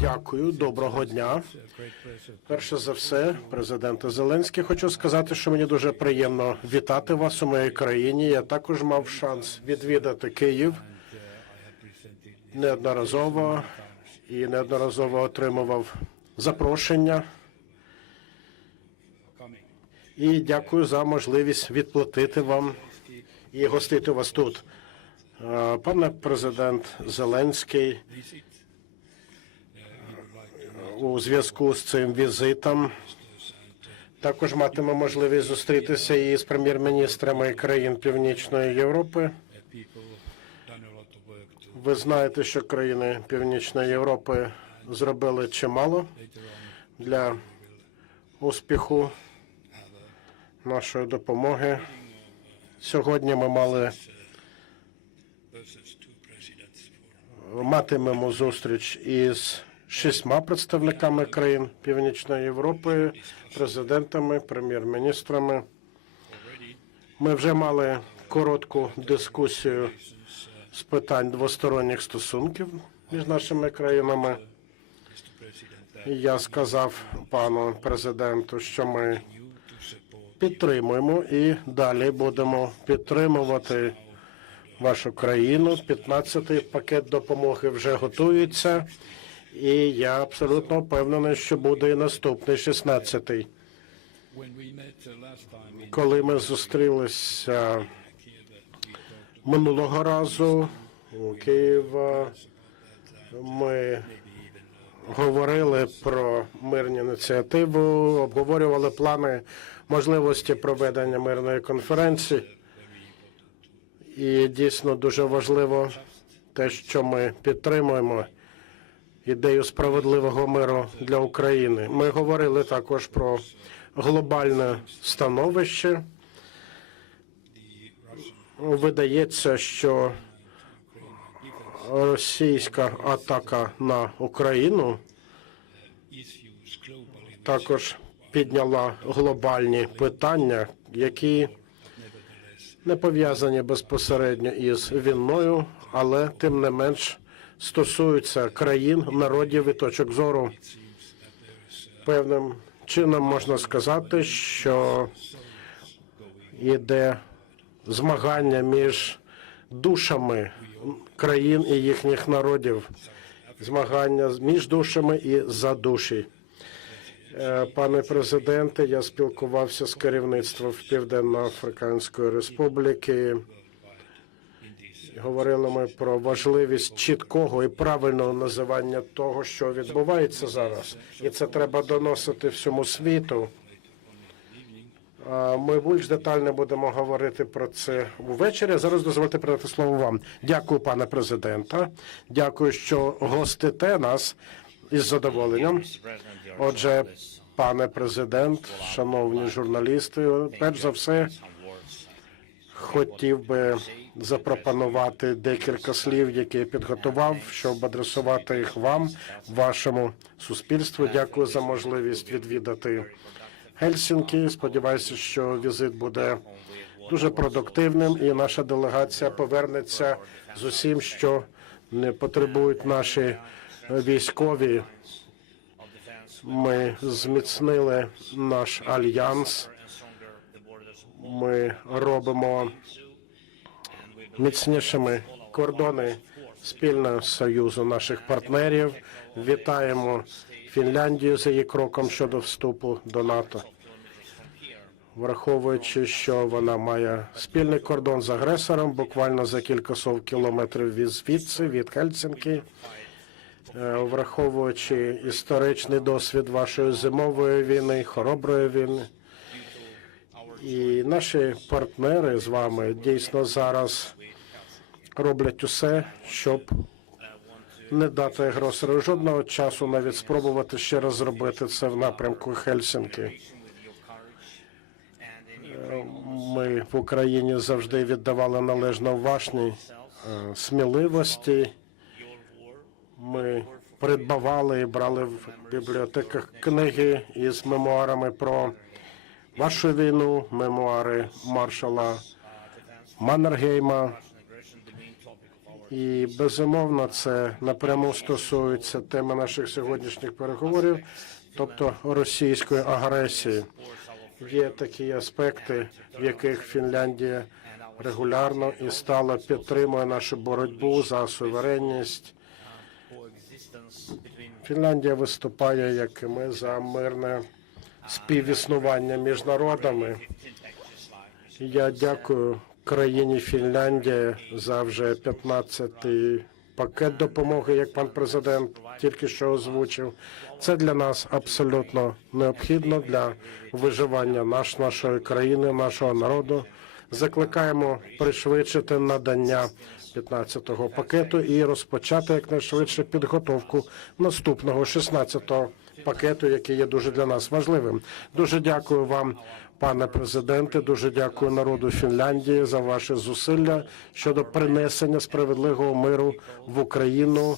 Дякую, доброго дня. Перше за все, президенте Зеленський, хочу сказати, що мені дуже приємно вітати вас у моїй країні. Я також мав шанс відвідати Київ неодноразово і неодноразово отримував запрошення. І дякую за можливість відплатити вам і гостити вас тут. Е, Пане президент Зеленський, у зв'язку з цим візитом також матиме можливість зустрітися і з прем'єр-міністрами країн Північної Європи. Ви знаєте, що країни Північної Європи зробили чимало для успіху нашої допомоги. Сьогодні ми мали матимемо зустріч із шістьма представниками країн Північної Європи, президентами, прем'єр-міністрами. Ми вже мали коротку дискусію з питань двосторонніх стосунків між нашими країнами. Я сказав пану президенту, що ми підтримуємо і далі будемо підтримувати вашу країну. 15-й пакет допомоги вже готується, і я абсолютно впевнений, що буде і наступний 16-й. Коли ми зустрілися минулого разу у Києва, ми говорили про мирні ініціативу, обговорювали плани можливості проведення мирної конференції. І дійсно дуже важливо те, що ми підтримуємо ідею справедливого миру для України. Ми говорили також про глобальне становище. Видається, що російська атака на Україну також підняла глобальні питання, які не пов'язані безпосередньо із війною, але тим не менш стосуються країн, народів і точок зору. Певним чином можна сказати, що йде змагання між душами країн і їхніх народів, змагання між душами і за душі. Е, Пане президенте, я спілкувався з керівництвом Південно-Африканської Республіки. Говорили ми про важливість чіткого і правильного називання того, що відбувається зараз, і це треба доносити всьому світу. Ми більш детально будемо говорити про це ввечері. Зараз дозвольте передати слово вам. Дякую, пане президента. Дякую, що гостите нас із задоволенням. Отже, пане президент, шановні журналісти, перш за все хотів би запропонувати декілька слів, які я підготував, щоб адресувати їх вам, вашому суспільству. Дякую за можливість відвідати Гельсінки. Сподіваюся, що візит буде дуже продуктивним, і наша делегація повернеться з усім, що не потребують наші військові. Ми зміцнили наш альянс. Ми робимо міцнішими кордони спільного союзу наших партнерів. Вітаємо Фінляндію за її кроком щодо вступу до НАТО, враховуючи, що вона має спільний кордон з агресором, буквально за кількасот кілометрів від звідси, від Хельсинки. Е, враховуючи історичний досвід вашої зимової війни, хороброї війни. І наші партнери з вами дійсно зараз роблять усе, щоб не дати агресору жодного часу навіть спробувати ще раз зробити це в напрямку Хельсинки. Е, Ми в Україні завжди віддавали належно вашній е, сміливості. Ми придбавали і брали в бібліотеках книги із мемуарами про вашу війну, мемуари маршала Маннергейма І безумовно, це напряму стосується теми наших сьогоднішніх переговорів, тобто російської агресії. Є такі аспекти, в яких Фінляндія регулярно і стало підтримує нашу боротьбу за суверенність. Фінляндія виступає, як і ми, за мирне співіснування між народами. Я дякую країні Фінляндія за вже 15-й пакет допомоги, як пан президент тільки що озвучив. Це для нас абсолютно необхідно для виживання наш, нашої країни, нашого народу. Закликаємо пришвидшити надання 15-го пакету і розпочати якнайшвидше підготовку наступного 16-го пакету, який є дуже для нас важливим. Дуже дякую вам, пане президенте. Дуже дякую народу Фінляндії за ваші зусилля щодо принесення справедливого миру в Україну,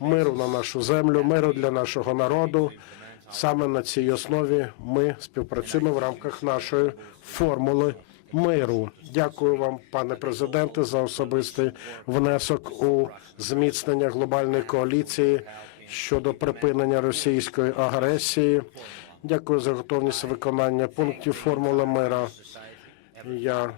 миру на нашу землю, миру для нашого народу. Саме на цій основі ми співпрацюємо в рамках нашої формули миру. Дякую вам, пане президенте, за особистий внесок у зміцнення глобальної коаліції щодо припинення російської агресії. Дякую за готовність виконання пунктів формули мира. Я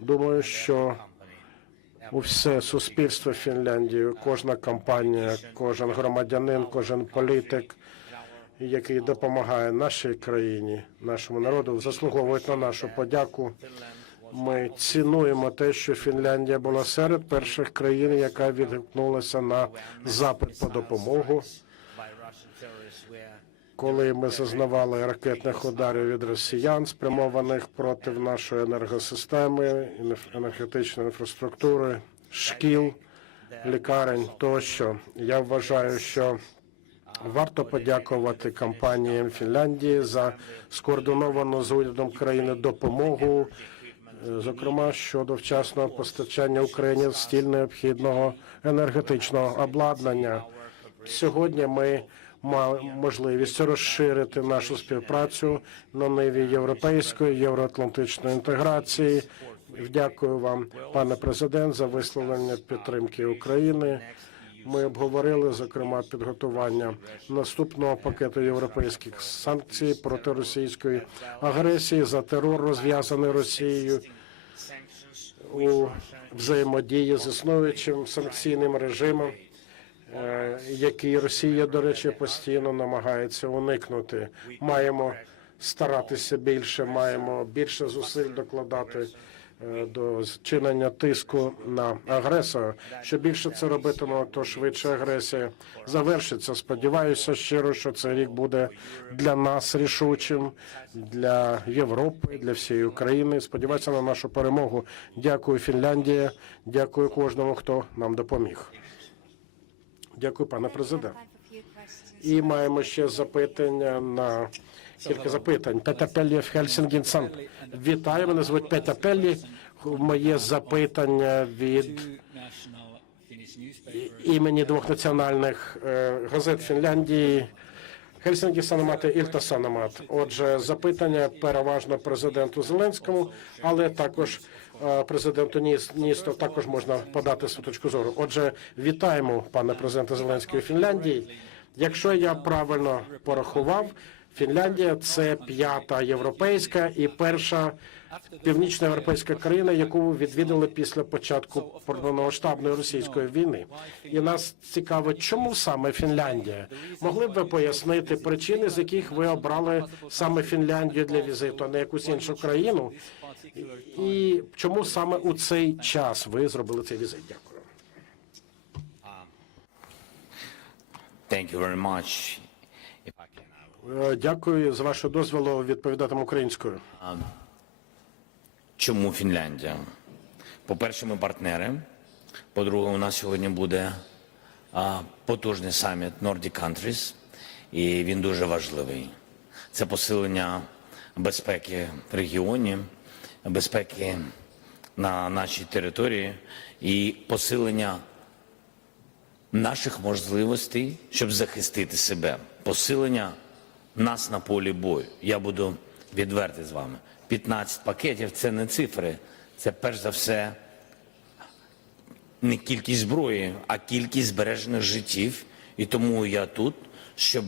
думаю, що усе суспільство Фінляндії, кожна компанія, кожен громадянин, кожен політик, який допомагає нашій країні, нашому народу, заслуговують на нашу подяку. Ми цінуємо те, що Фінляндія була серед перших країн, яка відгукнулася на запит по допомогу. Коли ми зазнавали ракетних ударів від росіян, спрямованих проти нашої енергосистеми, енергетичної інфраструктури, шкіл, лікарень тощо, я вважаю, що Варто подякувати компаніям Фінляндії за скоординовану з урядом країни допомогу, зокрема щодо вчасного постачання Україні стіль необхідного енергетичного обладнання. Сьогодні ми маємо можливість розширити нашу співпрацю на ниві європейської євроатлантичної інтеграції. Дякую вам, пане президент, за висловлення підтримки України. Ми обговорили зокрема підготування наступного пакету європейських санкцій проти російської агресії за терор, розв'язаний Росією у взаємодії з існуючим санкційним режимом, е, який Росія, до речі, постійно намагається уникнути. Маємо старатися більше, маємо більше зусиль докладати до зчинення тиску на агресора. Що більше це робитиме, то швидше агресія завершиться. Сподіваюся щиро, що цей рік буде для нас рішучим, для Європи, для всієї України. Сподіваюся на нашу перемогу. Дякую, Фінляндія. Дякую кожному, хто нам допоміг. Дякую, пане президент. І маємо ще запитання на кілька запитань. Петя Пеллі в Хельсінгінсан. Вітаю, мене звуть Петя Пеллі. Моє запитання від імені двох національних е, газет Фінляндії. Хельсінкі Санамат і Ільта Санамат. Отже, запитання переважно президенту Зеленському, але також е, президенту Ніс- Ністо також можна подати свою точку зору. Отже, вітаємо пане президенте Зеленського Фінляндії. Якщо я правильно порахував, Фінляндія це п'ята європейська і перша північноєвропейська країна, яку відвідали після початку повномасштабної російської війни. І нас цікавить, чому саме Фінляндія? Могли б ви пояснити причини, з яких ви обрали саме Фінляндію для візиту, а не якусь іншу країну? І чому саме у цей час ви зробили цей візит? Дякую. Thank you. Дякую з вашого дозволу відповідатиму українською. Чому Фінляндія? По-перше, ми партнери. По-друге, у нас сьогодні буде потужний саміт Nordic Countries, і він дуже важливий. Це посилення безпеки в регіоні, безпеки на нашій території і посилення наших можливостей, щоб захистити себе, посилення нас на полі бою. Я буду відвертий з вами. 15 пакетів це не цифри, це перш за все не кількість зброї, а кількість збережених життів. І тому я тут, щоб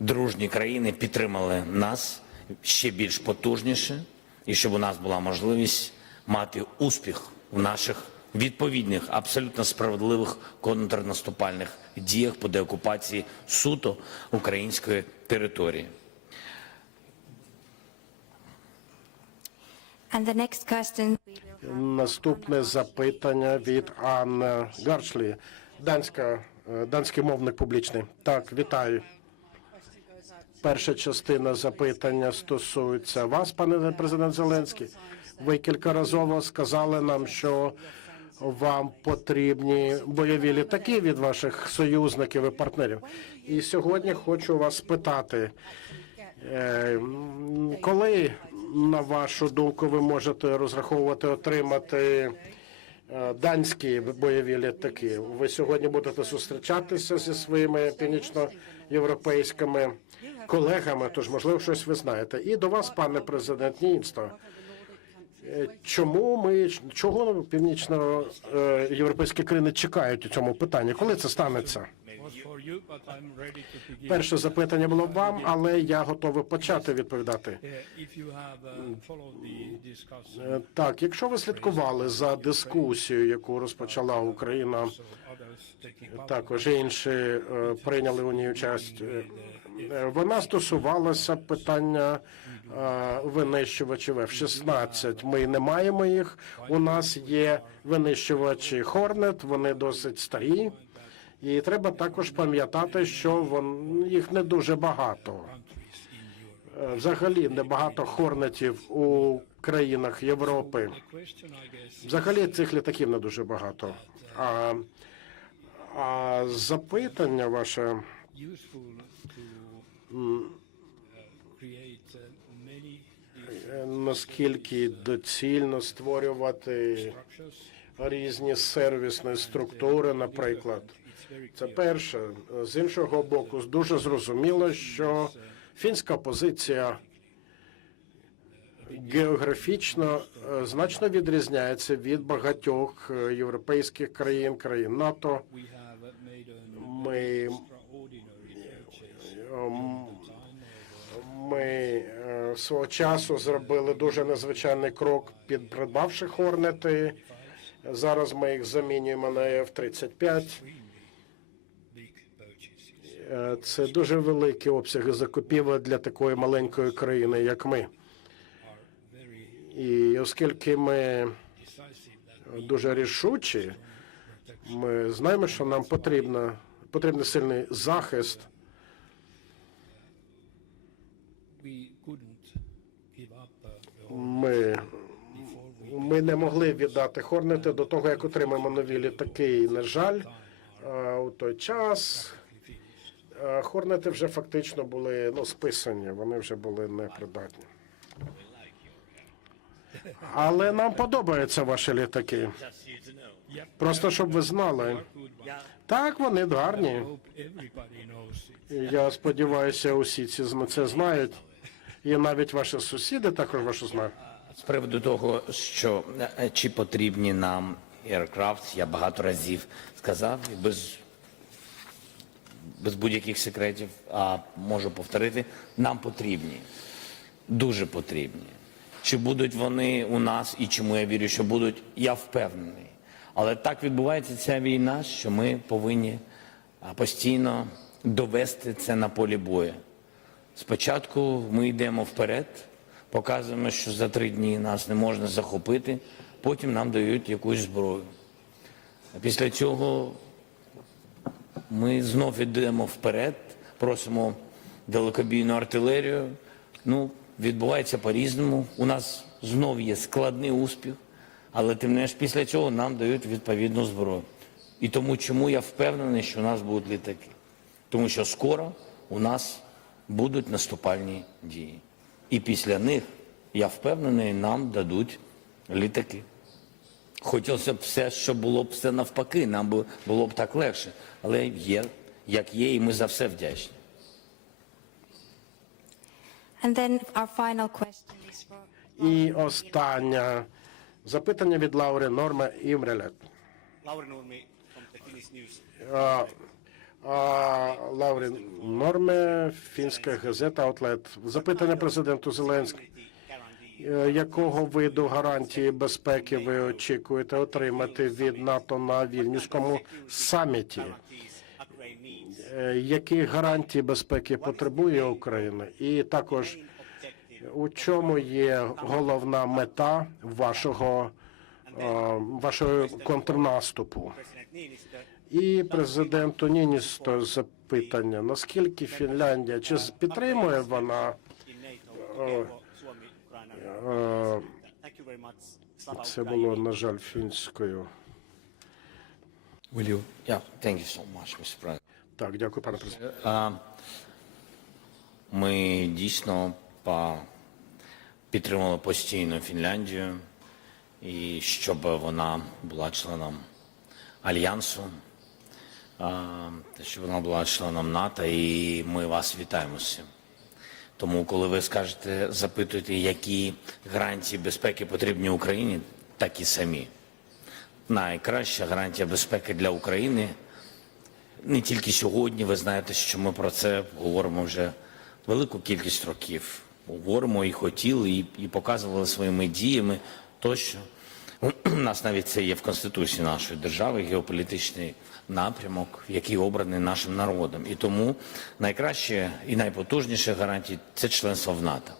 дружні країни підтримали нас ще більш потужніше, і щоб у нас була можливість мати успіх в наших відповідних, абсолютно справедливих контрнаступальних діях по деокупації суто української території. And the next question Наступне запитання від Анни Гаршлі, данська, е, данський мовник публічний. Так, вітаю. Перша частина запитання стосується вас, пане президент Зеленський. Ви кількаразово сказали нам, що вам потрібні бойові літаки від ваших союзників і партнерів. І сьогодні хочу вас спитати, Е, Коли, на вашу думку, ви можете розраховувати отримати е, данські бойові літаки? Ви сьогодні будете зустрічатися зі своїми північноєвропейськими колегами, тож можливо щось ви знаєте. І до вас, пане президент Нінсто. Е, Чому ми чого північноєвропейські країни чекають у цьому питанні? Коли це станеться? Перше запитання було вам, але я готовий почати відповідати. Е, Так, якщо ви слідкували за дискусією, яку розпочала Україна, також інші е, прийняли у ній участь. Е, Вона стосувалася питання е, винищувачів F-16. Ми не маємо їх. У нас є винищувачі Хорнет, вони досить старі. І треба також пам'ятати, що вон, їх не дуже багато. Е, Взагалі небагато хорнетів у країнах Європи. Взагалі цих літаків не дуже багато. А, а запитання ваше наскільки доцільно створювати різні сервісні структури, наприклад. Це перше. З іншого боку, дуже зрозуміло, що фінська позиція географічно е, значно відрізняється від багатьох е, європейських країн, країн НАТО. Ми Ми е, свого часу зробили дуже незвичайний крок, під придбавши хорнети. Зараз ми їх замінюємо на F-35. Big. Е, Це дуже великі обсяги закупівель для такої маленької країни, як ми. І оскільки ми дуже рішучі, ми знаємо, що нам потрібно, потрібен сильний захист. Ми before Ми не могли віддати Хорнети до того, як отримаємо нові літаки. І, на жаль, у той час Хорнети вже фактично були ну, списані, вони вже були непридатні. Але нам подобаються ваші літаки. Просто щоб ви знали. Так, вони гарні. Я сподіваюся, усі ці це знають. І навіть ваші сусіди також вашу знають. З приводу того, що е, чи потрібні нам aircraft, я багато разів сказав, без, без будь-яких секретів, а можу повторити, нам потрібні, дуже потрібні. Чи будуть вони у нас і чому я вірю, що будуть, я впевнений. Але так відбувається ця війна, що ми повинні постійно довести це на полі бою. Спочатку ми йдемо вперед, показуємо, що за три дні нас не можна захопити, потім нам дають якусь зброю. А після цього ми знов йдемо вперед, просимо далекобійну артилерію. Ну, відбувається по-різному. У нас знов є складний успіх, але тим не менш після цього нам дають відповідну зброю. І тому чому я впевнений, що у нас будуть літаки? Тому що скоро у нас будуть наступальні дії. І після них, я впевнений, нам дадуть літаки. Хотілося б все, щоб було б все навпаки, нам було б так легше. Але є, як є, і ми за все вдячні. And then our final question is for І останнє запитання від Лаури Норма from the Finnish News. Лаврін Норме, фінська газета Аутлет. Запитання президенту. Guarantee Е, Якого виду гарантії безпеки ви очікуєте отримати від НАТО на вільнюському саміті? Е, Які гарантії безпеки потребує Україна? І також у чому є головна мета вашого, е, вашого контрнаступу? І президенту Ніністо запитання: наскільки Фінляндія чи підтримує вона е. Slava це було на жаль фінською? Will you? Yeah, thank you so much, Mr. President. Так, дякую, пане президенте. А, Ми дійсно па- підтримали постійно Фінляндію, і щоб вона була членом Альянсу, щоб вона була членом НАТО, і ми вас вітаємо з. Тому, коли ви скажете, запитуєте, які гарантії безпеки потрібні Україні, такі самі. Найкраща гарантія безпеки для України не тільки сьогодні. Ви знаєте, що ми про це говоримо вже велику кількість років. Говоримо і хотіли, і, і показували своїми діями тощо. У нас навіть це є в конституції нашої держави, геополітичний напрямок, який обраний нашим народом. І тому найкраще і найпотужніше гарантії це членство в НАТО.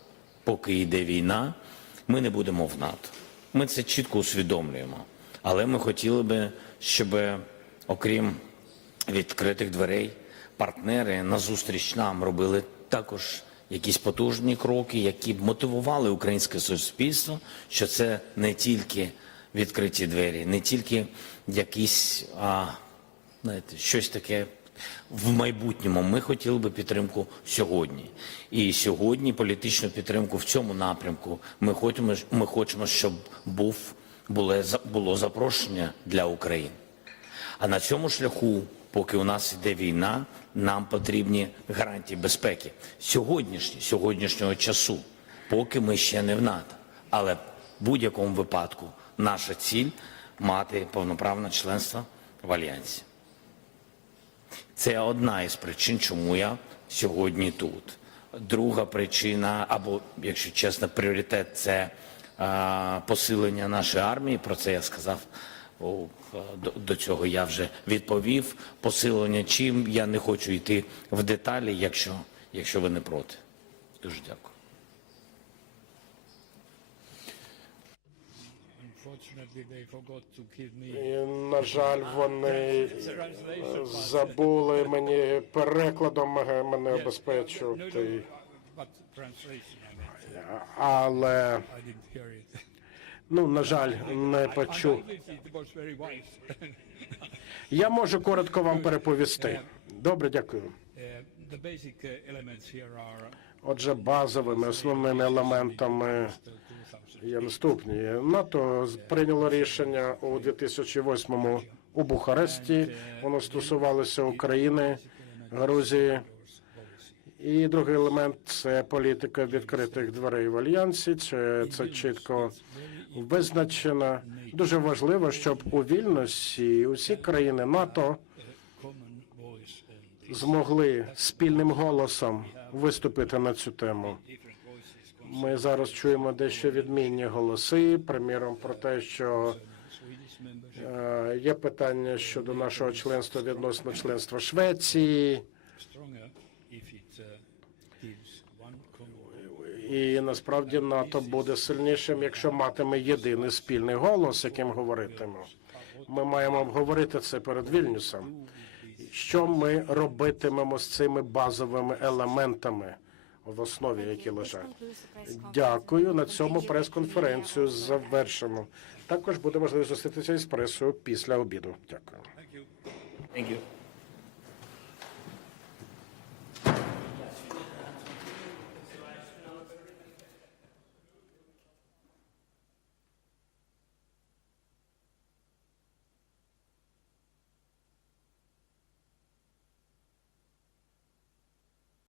Поки йде війна, ми не будемо в НАТО. Ми це чітко усвідомлюємо. Але ми хотіли би, щоб окрім відкритих дверей партнери назустріч нам робили також якісь потужні кроки, які б мотивували українське суспільство, що це не тільки відкриті двері, не тільки якісь знаєте, щось таке в майбутньому. Ми хотіли би підтримку сьогодні. І сьогодні політичну підтримку в цьому напрямку ми хочемо, ми хочемо щоб був, було, було запрошення для України. А на цьому шляху, поки у нас йде війна, нам потрібні гарантії безпеки сьогоднішні, сьогоднішнього часу, поки ми ще не в НАТО. Але в будь-якому випадку наша ціль мати повноправне членство в альянсі. Це одна із причин, чому я сьогодні тут. Друга причина, або, якщо чесно, пріоритет це посилення нашої армії. Про це я сказав. До цього я вже відповів. Посилення чим я не хочу йти в деталі, якщо, якщо ви не проти. Дуже дякую. І, на жаль, вони забули мені перекладом мене обезпечувати, але ну на жаль, не почув. Я можу коротко вам переповісти. Добре, дякую. Uh, uh, Отже, базовими основними елементами 2000. Є наступні. НАТО прийняло рішення у 2008 у Бухаресті. Воно стосувалося України, Грузії. І другий елемент це політика відкритих дверей в альянсі. Це, це чітко визначено. Дуже важливо, щоб у вільності усі країни НАТО змогли спільним голосом виступити на цю тему. Ми зараз чуємо дещо відмінні голоси, приміром про те, що е, є питання щодо нашого членства відносно членства Швеції, і насправді НАТО буде сильнішим, якщо матиме єдиний спільний голос, яким говоритиме. Ми маємо обговорити це перед Вільнюсом. Що ми робитимемо з цими базовими елементами в основі, які лежать? Дякую. На цьому прес-конференцію завершимо. Також буде можливість зустрітися із пресою після обіду. Дякую.